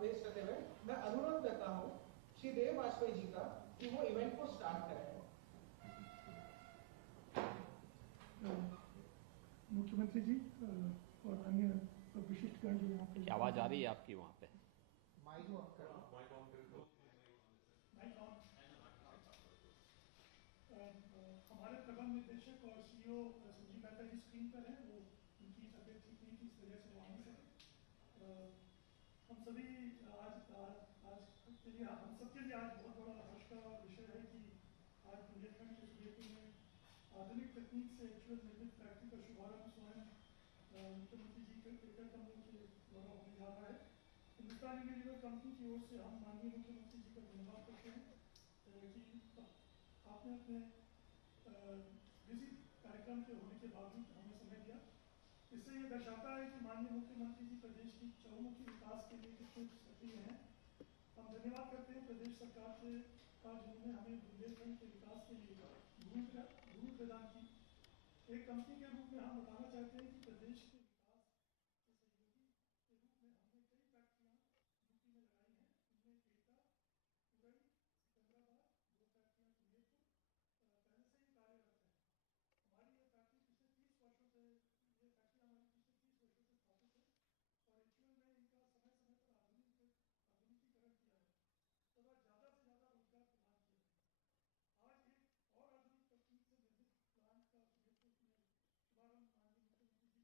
पेश करते हुए मैं अनुरोध करता हूँ श्री देव वाजपेयी जी का कि वो इवेंट को स्टार्ट करें। मुख्यमंत्री जी और अन्य विशिष्टगण जो यहाँ पे आवाज आ रही है आपकी वहाँ पे? माइक ऑन करो। माइक ऑन कर दो। हमारे प्रबंध निदेशक और सीईओ संजीव मेहता जी स्क्रीन पर हैं। वो उनकी तबीयत ठीक नहीं थी, इस वजह से वो आ नहीं सके। हम सभी आज के लिए, हम सबके लिए आज बहुत बड़ा हर्ष का विषय है कि आज बुंदेलखंड के सुबेपुर में आधुनिक तकनीक से एक्चुअल निर्मित फैक्ट्री का शुभारंभ स्वयं मुख्यमंत्री जी के कमलों के द्वारा होने जा रहा है। हिंदुस्तान यूनिलीवर कंपनी की ओर से हम माननीय मुख्यमंत्री जी का धन्यवाद करते हैं कि आपने अपने बिजी कार्यक्रम के होने के बावजूद हमें समय दिया। इससे ये दर्शाता है कि माननीय मुख्यमंत्री जी प्रदेश की चहुमुखी विकास के लिए कितने सक्रिय हैं। हम धन्यवाद करते हैं प्रदेश सरकार से जिन्होंने हमें बुंदेलखंड के विकास के लिए भूमि प्रदान की। एक कंपनी के रूप में हम बताना चाहते हैं कि प्रदेश के विकास के सहयोगी के रूप में हमने कई फैक्ट्रियाँ यूपी में लगाई हैं। इनमें एटा, उरई, सिकंदराबाद, 2 फैक्ट्रियाँ सुमेरपुर पहले से ही कार्यरत है। हमारी ये फैक्ट्री पिछले 30 वर्षों से स्थापित है और एक्चुअल में इनका समय समय पर आधुनिकीकरण किया है तथा ज़्यादा से ज़्यादा रोजगार प्रदान किया है। आज एक और आधुनिक तकनीक से निर्मित प्लांट का सुमेरपुर में शुभारंभ माननीय मुख्यमंत्री जी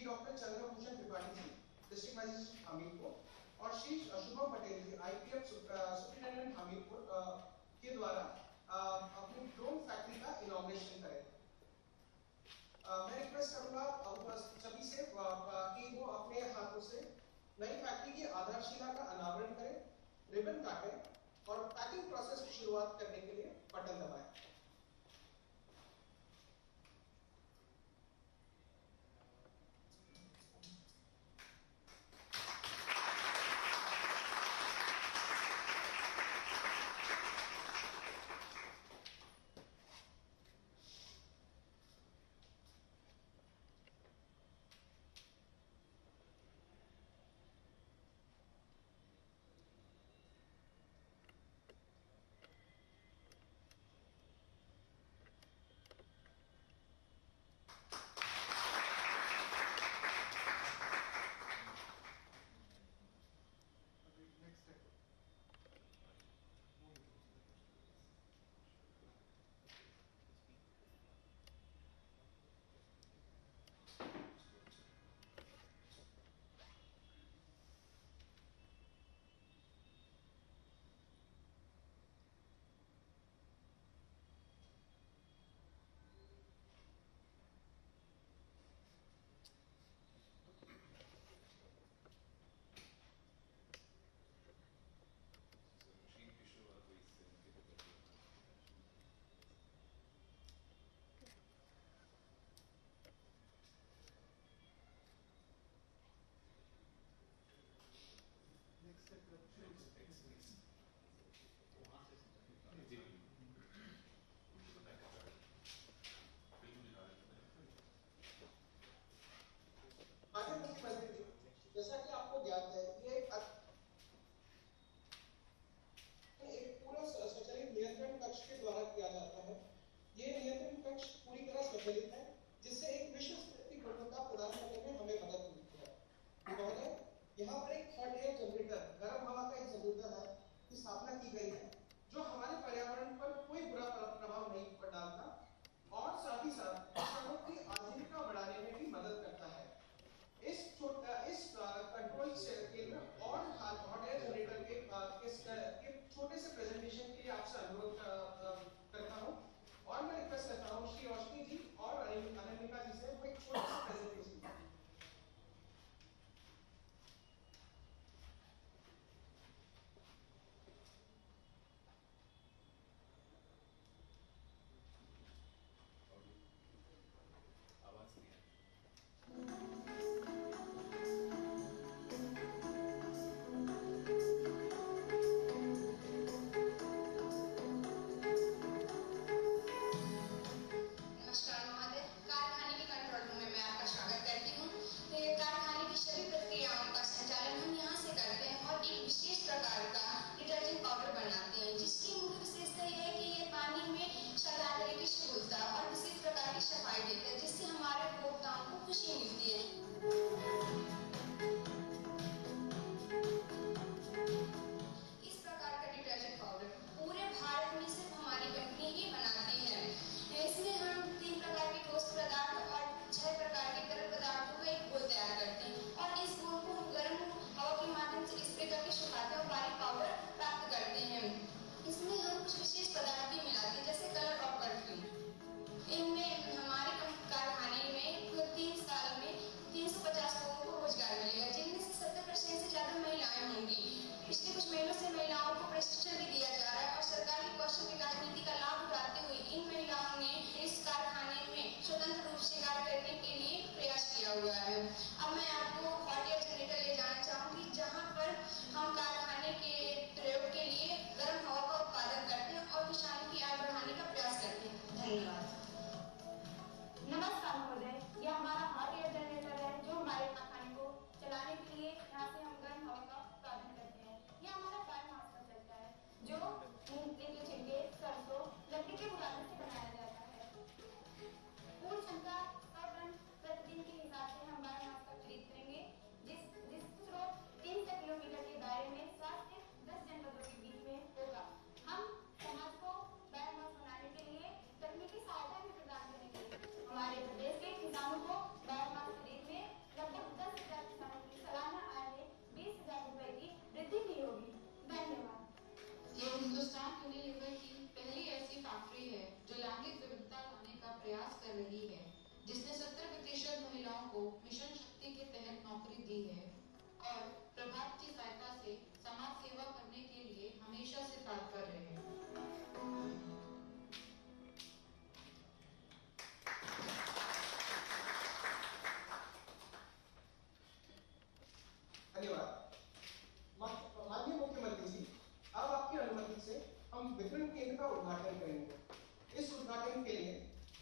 Shri doctor Chandrabhushan Tripathi ji, district magistrate Hamirpur, और श्री शुभम पटेल जी, IPF सुप्रिंटेंडेंट हमीरपुर के द्वारा अपनी ड्रोन फैक्ट्री का इनॉग्रेशन करें। मैं रिक्वेस्ट करूंगा सभी से कि वो अपने हाथों से नई फैक्ट्री की आधारशिला का अनावरण करें, रिबन काटें और पैकिंग प्रोसेस की शुरुआत करने के लिए बटन दबाएं।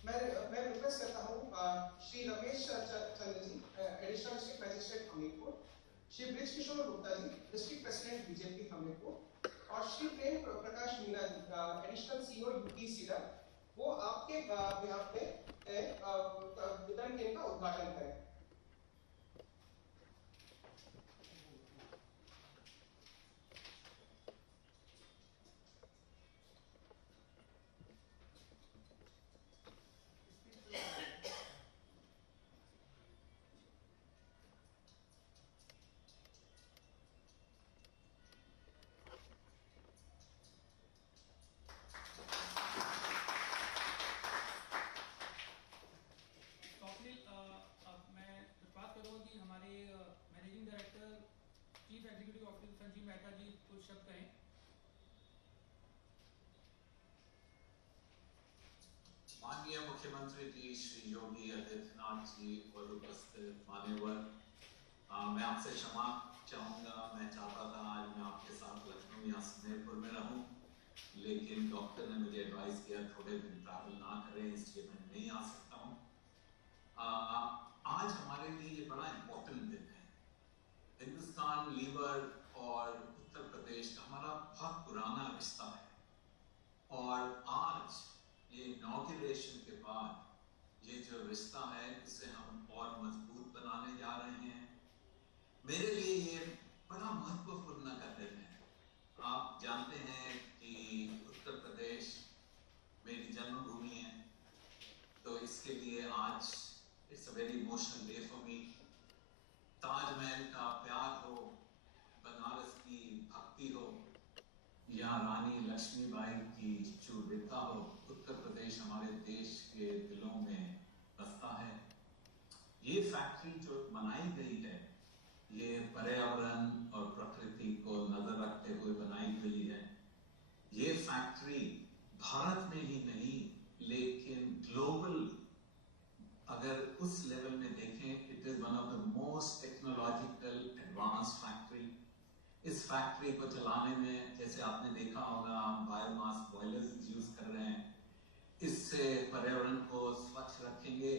मैं रिक्वेस्ट करता हूँ Shri Ramesh Chandra ji, additional district magistrate Hamirpur, Shri Brij Kishore Gupta ji, district president BJP Hamirpur, और Shri Prem Prakash Meena ji, additional CEO UP SIDA, वो आपके बिहाफ पे वितरण केंद्र का उद्घाटन करें। माननीय मुख्यमंत्री जी श्री योगी आदित्यनाथ जी और उपस्थित मान्यवर, मैं आपसे क्षमा चाहूँगा। मैं चाहता था आज मैं आपके साथ लखनऊ या हमीरपुर में रहूं, लेकिन डॉक्टर ने मुझे एडवाइस किया थोड़े दिन ट्रैवल ना करें, इसलिए मैं नहीं आ सकता हूँ। आज हमारे लिए ये बड़ा इम्पोर्टेंट दिन है। हिंदुस्तान लीवर और उत्तर प्रदेश का हमारा बहुत पुराना रिश्ता है, और आज ये इनॉग्रेशन के बाद ये जो रिश्ता है उसे हम और मजबूत बनाने जा रहे हैं। मेरे लिए ये बड़ा महत्वपूर्ण का दिन है। आप जानते हैं कि उत्तर प्रदेश मेरी जन्मभूमि है, तो इसके लिए आज it's a very emotional day for me. Taj Mahal का प्यार हो, बनारस की भक्ति हो, या रानी लक्ष्मीबाई की शूरवीरता हो, उत्तर प्रदेश हमारे देश के दिलों में बसता है। ये फैक्ट्री जो बनाई गई है, ये पर्यावरण और प्रकृति को नजर रखते हुए बनाई गई है। ये फैक्ट्री भारत में ही नहीं, लेकिन ग्लोबल अगर उस लेवल में देखें, it is one of the most technological advance factory. इस फैक्ट्री को चलाने में, जैसे आपने देखा होगा, हम बायोमास बॉयलर्स यूज कर रहे हैं। इससे पर्यावरण को स्वच्छ रखेंगे,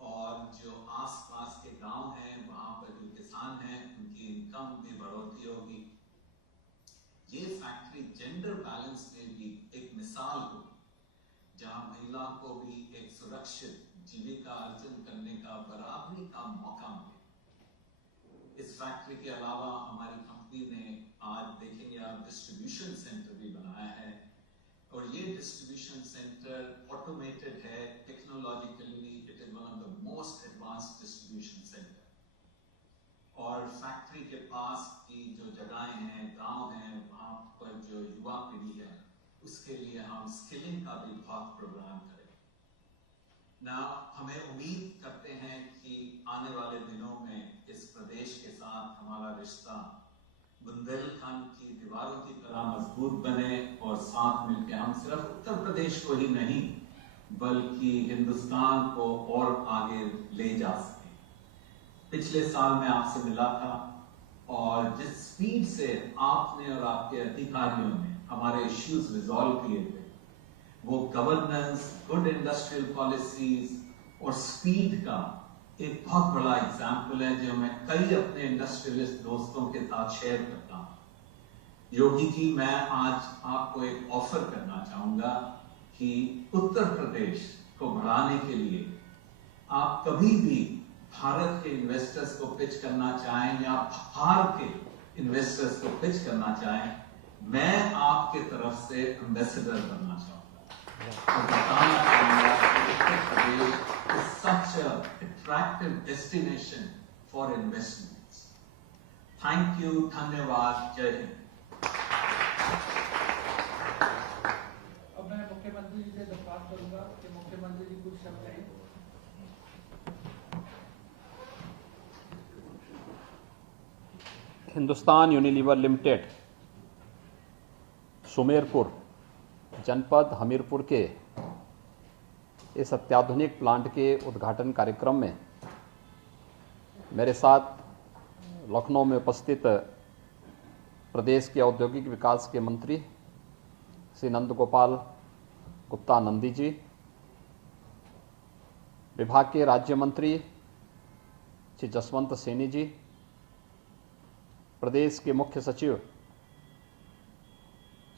और जो आसपास के गांव हैं, वहां पर जो किसान हैं, उनकी इनकम में बढ़ोतरी होगी। ये फैक्ट्री जेंडर बैलेंस में भी एक मिसाल होगी, जहां महिला को भी एक सुरक्षित जीविका अर्जन करने का बराबरी का मौका मिले। इस फैक्ट्री के अलावा हमारी कंपनी ने, आज देखेंगे आप, डिस्ट्रीब्यूशन सेंटर भी बनाया है, और ये डिस्ट्रीब्यूशन सेंटर ऑटोमेटेड है, technologically it is one of the most advanced distribution centre. और फैक्ट्री के पास की जो जगहें हैं, गांव हैं, वहां पर जो युवा पीढ़ी है, उसके लिए हम स्किलिंग का भी बहुत प्रोग्राम करें ना। हमें उम्मीद करते हैं कि आने वाले दिनों में इस प्रदेश के साथ हमारा रिश्ता बुंदेलखंड की दीवारों की तरह मजबूत बने, और साथ मिलकर हम सिर्फ उत्तर प्रदेश को ही नहीं बल्कि हिंदुस्तान को और आगे ले जा सके। पिछले साल मैं आपसे मिला था, और जिस स्पीड से आपने और आपके अधिकारियों ने हमारे इश्यूज रिजॉल्व किए थे, वो गवर्नेंस, गुड इंडस्ट्रियल पॉलिसीज और स्पीड का एक बहुत बड़ा एग्जाम्पल है, जो मैं कई अपने इंडस्ट्रियलिस्ट दोस्तों के साथ शेयर करता हूं। योगी जी, मैं आज आपको एक ऑफर करना चाहूंगा कि उत्तर प्रदेश को बढ़ाने के लिए आप कभी भी भारत के इन्वेस्टर्स को पिच करना चाहें या बाहर के इन्वेस्टर्स को पिच करना चाहें, मैं आपके तरफ से एम्बेसडर बनना चाहूंगा और बताना चाहूंगा कि Uttar Pradesh is such an attractive destination for investments. Thank you, धन्यवाद, जय हिंद। अब मैं मुख्यमंत्री जी से दरख्वास्त करूंगा कि मुख्यमंत्री जी कुछ शब्द कहें। हिंदुस्तान यूनिलीवर लिमिटेड सुमेरपुर जनपद हमीरपुर के इस अत्याधुनिक प्लांट के उद्घाटन कार्यक्रम में मेरे साथ लखनऊ में उपस्थित प्रदेश के औद्योगिक विकास के मंत्री श्री नंद गोपाल गुप्ता नंदी जी, विभाग के राज्य मंत्री श्री जसवंत सैनी जी, प्रदेश के मुख्य सचिव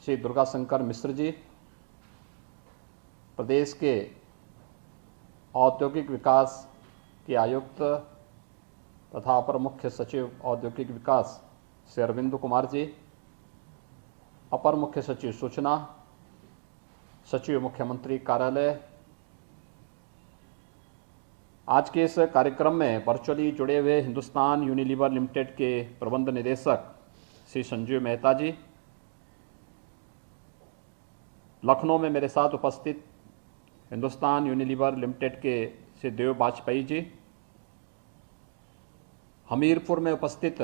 श्री दुर्गाशंकर मिश्र जी, प्रदेश के औद्योगिक विकास के आयुक्त तथा अपर मुख्य सचिव औद्योगिक विकास श्री अरविंद कुमार जी, अपर मुख्य सचिव सूचना, सचिव मुख्यमंत्री कार्यालय, आज के इस कार्यक्रम में वर्चुअली जुड़े हुए हिंदुस्तान यूनिलीवर लिमिटेड के प्रबंध निदेशक श्री संजीव मेहता जी, लखनऊ में मेरे साथ उपस्थित हिंदुस्तान यूनिलीवर लिमिटेड के श्री देव वाजपेयी जी, हमीरपुर में उपस्थित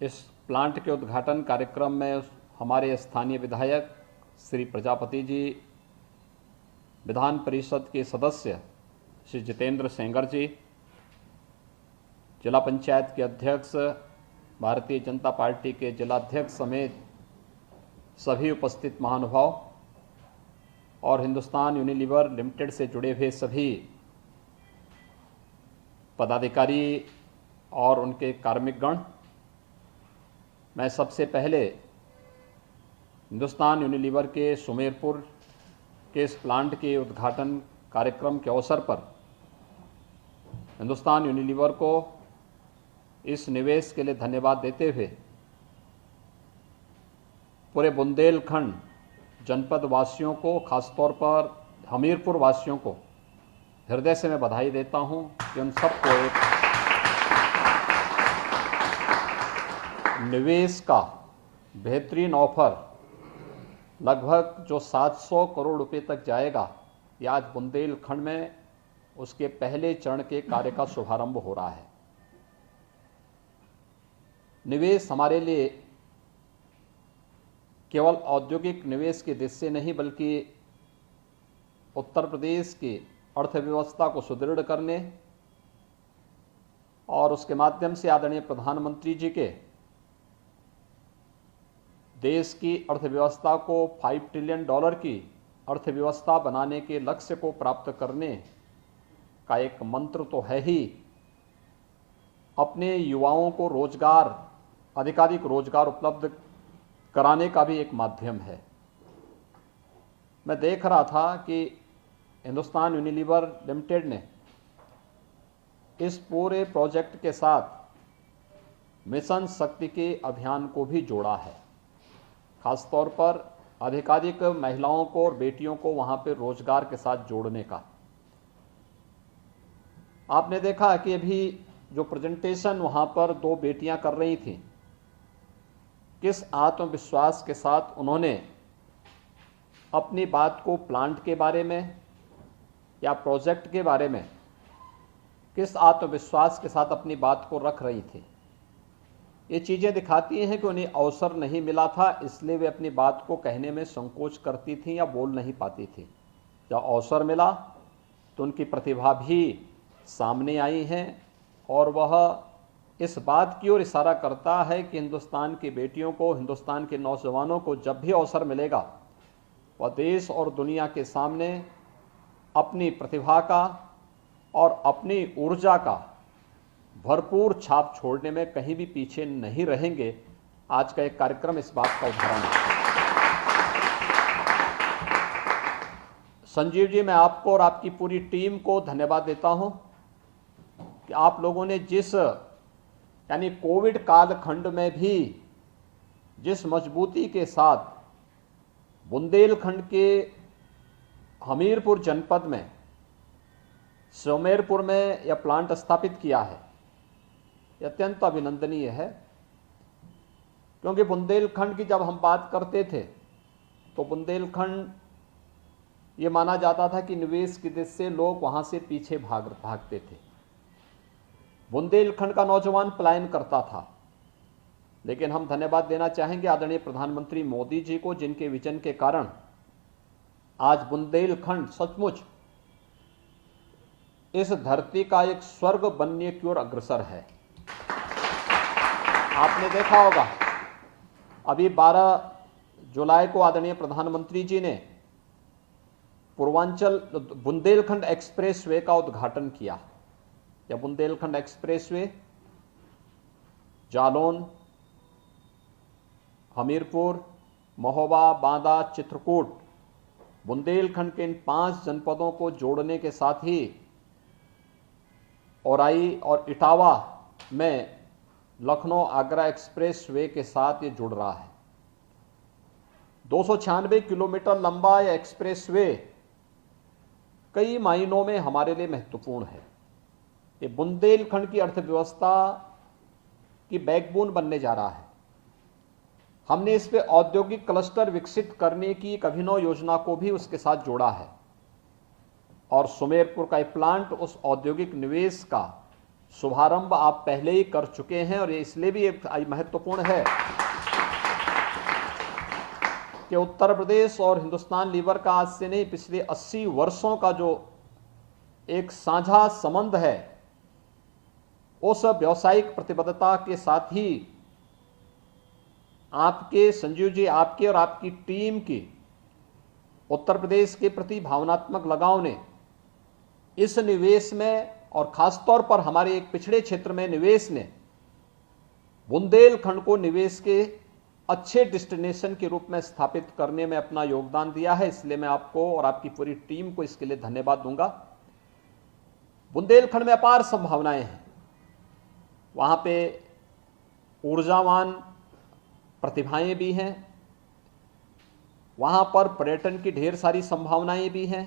इस प्लांट के उद्घाटन कार्यक्रम में हमारे स्थानीय विधायक श्री प्रजापति जी, विधान परिषद के सदस्य श्री जितेंद्र सेंगर जी, जिला पंचायत के अध्यक्ष, भारतीय जनता पार्टी के जिलाध्यक्ष समेत सभी उपस्थित महानुभाव और हिंदुस्तान यूनिलीवर लिमिटेड से जुड़े हुए सभी पदाधिकारी और उनके कार्मिकगण, मैं सबसे पहले हिंदुस्तान यूनिलीवर के सुमेरपुर के इस प्लांट के उद्घाटन कार्यक्रम के अवसर पर हिंदुस्तान यूनिलीवर को इस निवेश के लिए धन्यवाद देते हुए पूरे बुंदेलखंड जनपद वासियों को, खासतौर पर हमीरपुर वासियों को हृदय से मैं बधाई देता हूं कि उन सबको एक निवेश का बेहतरीन ऑफर लगभग जो 700 करोड़ रुपए तक जाएगा, यह आज बुंदेलखंड में उसके पहले चरण के कार्य का शुभारंभ हो रहा है। निवेश हमारे लिए केवल औद्योगिक निवेश की दृष्टि से नहीं, बल्कि उत्तर प्रदेश की अर्थव्यवस्था को सुदृढ़ करने और उसके माध्यम से आदरणीय प्रधानमंत्री जी के देश की अर्थव्यवस्था को $5 ट्रिलियन की अर्थव्यवस्था बनाने के लक्ष्य को प्राप्त करने का एक मंत्र तो है ही, अपने युवाओं को रोजगार, अधिकाधिक रोजगार उपलब्ध कराने का भी एक माध्यम है। मैं देख रहा था कि हिंदुस्तान यूनिलीवर लिमिटेड ने इस पूरे प्रोजेक्ट के साथ मिशन शक्ति के अभियान को भी जोड़ा है, खासतौर पर अधिकाधिक महिलाओं को और बेटियों को वहां पे रोजगार के साथ जोड़ने का। आपने देखा कि अभी जो प्रेजेंटेशन वहां पर दो बेटियां कर रही थी, किस आत्मविश्वास के साथ उन्होंने अपनी बात को प्लांट के बारे में या प्रोजेक्ट के बारे में किस आत्मविश्वास के साथ अपनी बात को रख रही थी। ये चीज़ें दिखाती हैं कि उन्हें अवसर नहीं मिला था, इसलिए वे अपनी बात को कहने में संकोच करती थी या बोल नहीं पाती थी। जब अवसर मिला तो उनकी प्रतिभा भी सामने आई है और वह इस बात की ओर इशारा करता है कि हिंदुस्तान की बेटियों को, हिंदुस्तान के नौजवानों को जब भी अवसर मिलेगा वह देश और दुनिया के सामने अपनी प्रतिभा का और अपनी ऊर्जा का भरपूर छाप छोड़ने में कहीं भी पीछे नहीं रहेंगे। आज का एक कार्यक्रम इस बात का उदाहरण है। संजीव जी, मैं आपको और आपकी पूरी टीम को धन्यवाद देता हूं कि आप लोगों ने जिस यानी कोविड कालखंड में भी जिस मजबूती के साथ बुंदेलखंड के हमीरपुर जनपद में सुमेरपुर में यह प्लांट स्थापित किया है, यह अत्यंत अभिनंदनीय है। क्योंकि बुंदेलखंड की जब हम बात करते थे तो बुंदेलखंड ये माना जाता था कि निवेश की दृष्टि से लोग वहां से पीछे भागते थे। बुंदेलखंड का नौजवान पलायन करता था। लेकिन हम धन्यवाद देना चाहेंगे आदरणीय प्रधानमंत्री मोदी जी को, जिनके विजन के कारण आज बुंदेलखंड सचमुच इस धरती का एक स्वर्ग बनने की ओर अग्रसर है। आपने देखा होगा अभी 12 जुलाई को आदरणीय प्रधानमंत्री जी ने पूर्वांचल बुंदेलखंड एक्सप्रेसवे का उद्घाटन किया। यह बुंदेलखंड एक्सप्रेसवे जालौन, हमीरपुर, महोबा, बांदा, चित्रकूट, बुंदेलखंड के इन 5 जनपदों को जोड़ने के साथ ही औराई और इटावा में लखनऊ आगरा एक्सप्रेसवे के साथ ये जुड़ रहा है। 296 किलोमीटर लंबा यह एक्सप्रेसवे कई मायनों में हमारे लिए महत्वपूर्ण है। ये बुंदेलखंड की अर्थव्यवस्था की बैकबोन बनने जा रहा है। हमने इस पे औद्योगिक क्लस्टर विकसित करने की एक अभिनव योजना को भी उसके साथ जोड़ा है और सुमेरपुर का प्लांट उस औद्योगिक निवेश का शुभारंभ आप पहले ही कर चुके हैं और ये इसलिए भी महत्वपूर्ण है कि उत्तर प्रदेश और हिंदुस्तान लीवर का आज से नहीं पिछले 80 वर्षों का जो एक साझा संबंध है, उस व्यावसायिक प्रतिबद्धता के साथ ही आपके संजीव जी, आपके और आपकी टीम की उत्तर प्रदेश के प्रति भावनात्मक लगाव ने इस निवेश में और खासतौर पर हमारे एक पिछड़े क्षेत्र में निवेश ने बुंदेलखंड को निवेश के अच्छे डेस्टिनेशन के रूप में स्थापित करने में अपना योगदान दिया है। इसलिए मैं आपको और आपकी पूरी टीम को इसके लिए धन्यवाद दूंगा। बुंदेलखंड में अपार संभावनाएं हैं। वहां पे ऊर्जावान प्रतिभाएं भी हैं, वहां पर पर्यटन की ढेर सारी संभावनाएं भी हैं।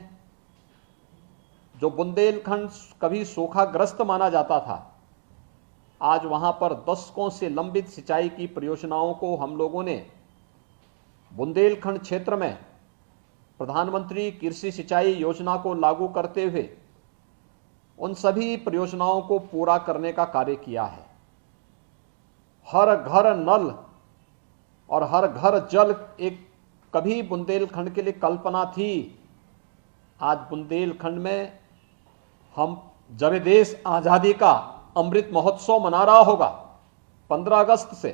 जो बुंदेलखंड कभी सूखाग्रस्त माना जाता था, आज वहां पर दशकों से लंबित सिंचाई की परियोजनाओं को हम लोगों ने बुंदेलखंड क्षेत्र में प्रधानमंत्री कृषि सिंचाई योजना को लागू करते हुए उन सभी परियोजनाओं को पूरा करने का कार्य किया है। हर घर नल और हर घर जल एक कभी बुंदेलखंड के लिए कल्पना थी। आज बुंदेलखंड में हम जब देश आजादी का अमृत महोत्सव मना रहा होगा 15 अगस्त से,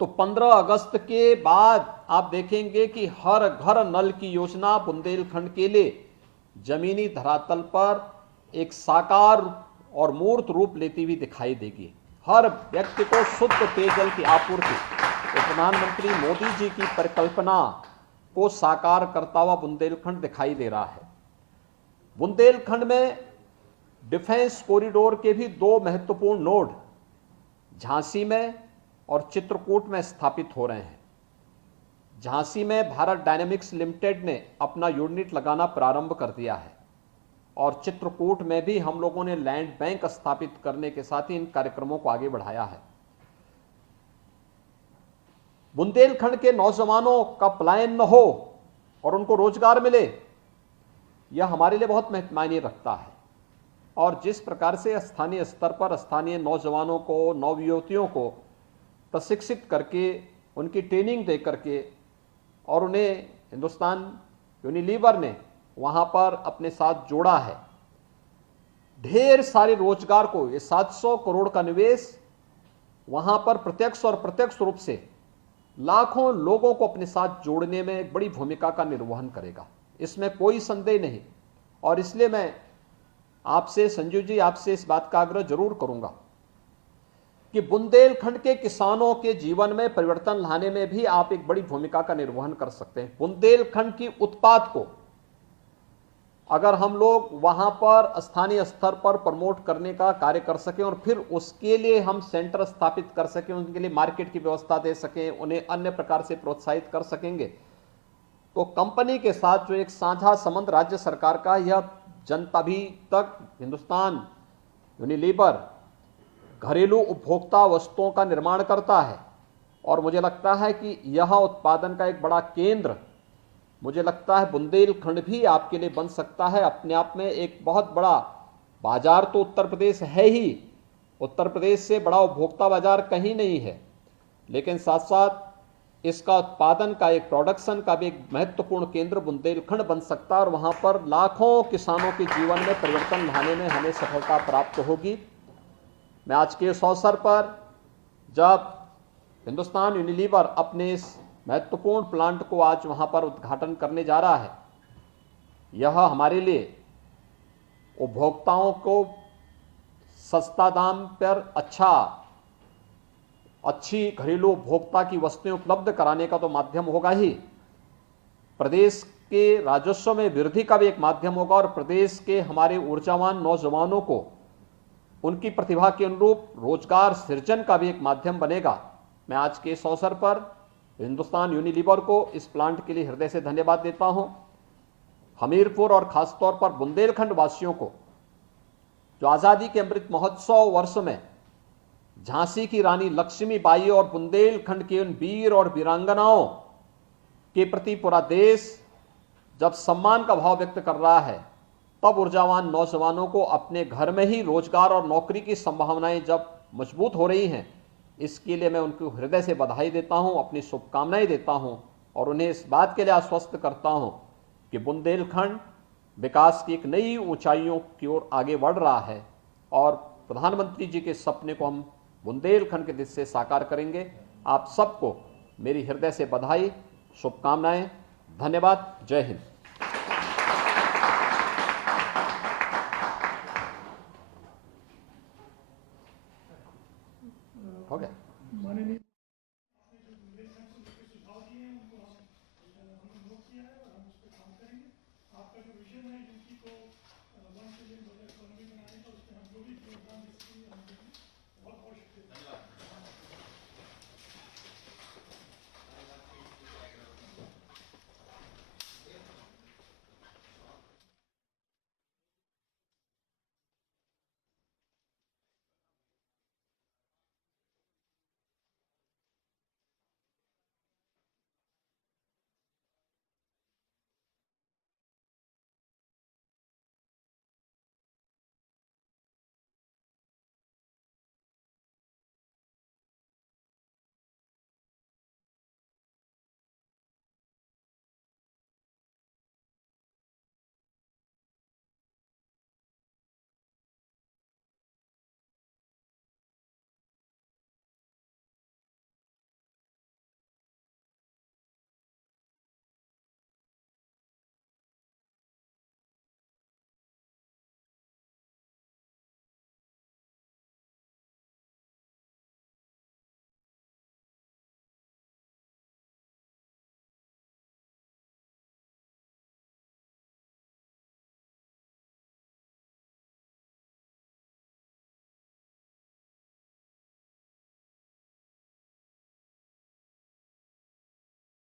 तो 15 अगस्त के बाद आप देखेंगे कि हर घर नल की योजना बुंदेलखंड के लिए जमीनी धरातल पर एक साकार और मूर्त रूप लेती हुई दिखाई देगी। हर व्यक्ति को शुद्ध पेयजल की आपूर्ति, तो प्रधानमंत्री मोदी जी की परिकल्पना को साकार करता हुआ बुंदेलखंड दिखाई दे रहा है। बुंदेलखंड में डिफेंस कॉरिडोर के भी 2 महत्वपूर्ण नोड झांसी में और चित्रकूट में स्थापित हो रहे हैं। झांसी में भारत डायनेमिक्स लिमिटेड ने अपना यूनिट लगाना प्रारंभ कर दिया है और चित्रकूट में भी हम लोगों ने लैंड बैंक स्थापित करने के साथ ही इन कार्यक्रमों को आगे बढ़ाया है। बुंदेलखंड के नौजवानों का पलायन न हो और उनको रोजगार मिले, यह हमारे लिए बहुत मायने रखता है। और जिस प्रकार से स्थानीय स्तर पर स्थानीय नौजवानों को, नवयुवतियों को प्रशिक्षित करके, उनकी ट्रेनिंग दे करके और उन्हें हिंदुस्तान यूनिलीवर ने वहां पर अपने साथ जोड़ा है, ढेर सारे रोजगार को, ये 700 करोड़ का निवेश वहां पर प्रत्यक्ष और प्रत्यक्ष रूप से लाखों लोगों को अपने साथ जोड़ने में एक बड़ी भूमिका का निर्वहन करेगा, इसमें कोई संदेह नहीं। और इसलिए मैं आपसे संजीव जी, आपसे इस बात का आग्रह जरूर करूंगा कि बुंदेलखंड के किसानों के जीवन में परिवर्तन लाने में भी आप एक बड़ी भूमिका का निर्वहन कर सकते हैं। बुंदेलखंड की उत्पाद को अगर हम लोग वहां पर स्थानीय स्तर पर प्रमोट करने का कार्य कर सकें और फिर उसके लिए हम सेंटर स्थापित कर सकें, उनके लिए मार्केट की व्यवस्था दे सकें, उन्हें अन्य प्रकार से प्रोत्साहित कर सकेंगे, तो कंपनी के साथ जो एक साझा संबंध राज्य सरकार का, यह जनता भी तक हिंदुस्तान यूनिलीवर घरेलू उपभोक्ता वस्तुओं का निर्माण करता है और मुझे लगता है कि यह उत्पादन का एक बड़ा केंद्र, मुझे लगता है बुंदेलखंड भी आपके लिए बन सकता है। अपने आप में एक बहुत बड़ा बाजार तो उत्तर प्रदेश है ही, उत्तर प्रदेश से बड़ा उपभोक्ता बाजार कहीं नहीं है, लेकिन साथ साथ इसका उत्पादन का, एक प्रोडक्शन का भी एक महत्वपूर्ण केंद्र बुंदेलखंड बन सकता है और वहां पर लाखों किसानों के जीवन में परिवर्तन लाने में हमें सफलता प्राप्त होगी। मैं आज के इस अवसर पर, जब हिंदुस्तान यूनिलीवर अपने इस महत्वपूर्ण प्लांट को आज वहां पर उद्घाटन करने जा रहा है, यह हमारे लिए उपभोक्ताओं को सस्ता दाम पर अच्छी घरेलू उपभोक्ता की वस्तुएं उपलब्ध कराने का तो माध्यम होगा ही, प्रदेश के राजस्व में वृद्धि का भी एक माध्यम होगा और प्रदेश के हमारे ऊर्जावान नौजवानों को उनकी प्रतिभा के अनुरूप रोजगार सृजन का भी एक माध्यम बनेगा। मैं आज के इस अवसर पर हिंदुस्तान यूनिलीवर को इस प्लांट के लिए हृदय से धन्यवाद देता हूं। हमीरपुर और खासतौर पर बुंदेलखंड वासियों को जो आजादी के अमृत महोत्सव वर्ष में झांसी की रानी लक्ष्मीबाई और बुंदेलखंड के उन वीर और वीरांगनाओं के प्रति पूरा देश जब सम्मान का भाव व्यक्त कर रहा है, तब ऊर्जावान नौजवानों को अपने घर में ही रोजगार और नौकरी की संभावनाएं जब मजबूत हो रही हैं, इसके लिए मैं उनको हृदय से बधाई देता हूं, अपनी शुभकामनाएं देता हूं और उन्हें इस बात के लिए आश्वस्त करता हूं कि बुंदेलखंड विकास की एक नई ऊंचाइयों की ओर आगे बढ़ रहा है और प्रधानमंत्री जी के सपने को हम बुंदेलखंड के दिल से साकार करेंगे। आप सबको मेरी हृदय से बधाई, शुभकामनाएं, धन्यवाद। जय हिंद। हो गया। माननीय आपने जो बुंदेलखंड से लेकर सुझाव दिए हैं उनको हमने नोट किया है और हम उस पर काम करेंगे। आपका जो विजन है यूपी को 1 ट्रिलियन डॉलर इकोनॉमी बनाने का, उसमें हम जो भी योगदान दे सकेंगे हम देंगे। बहुत बहुत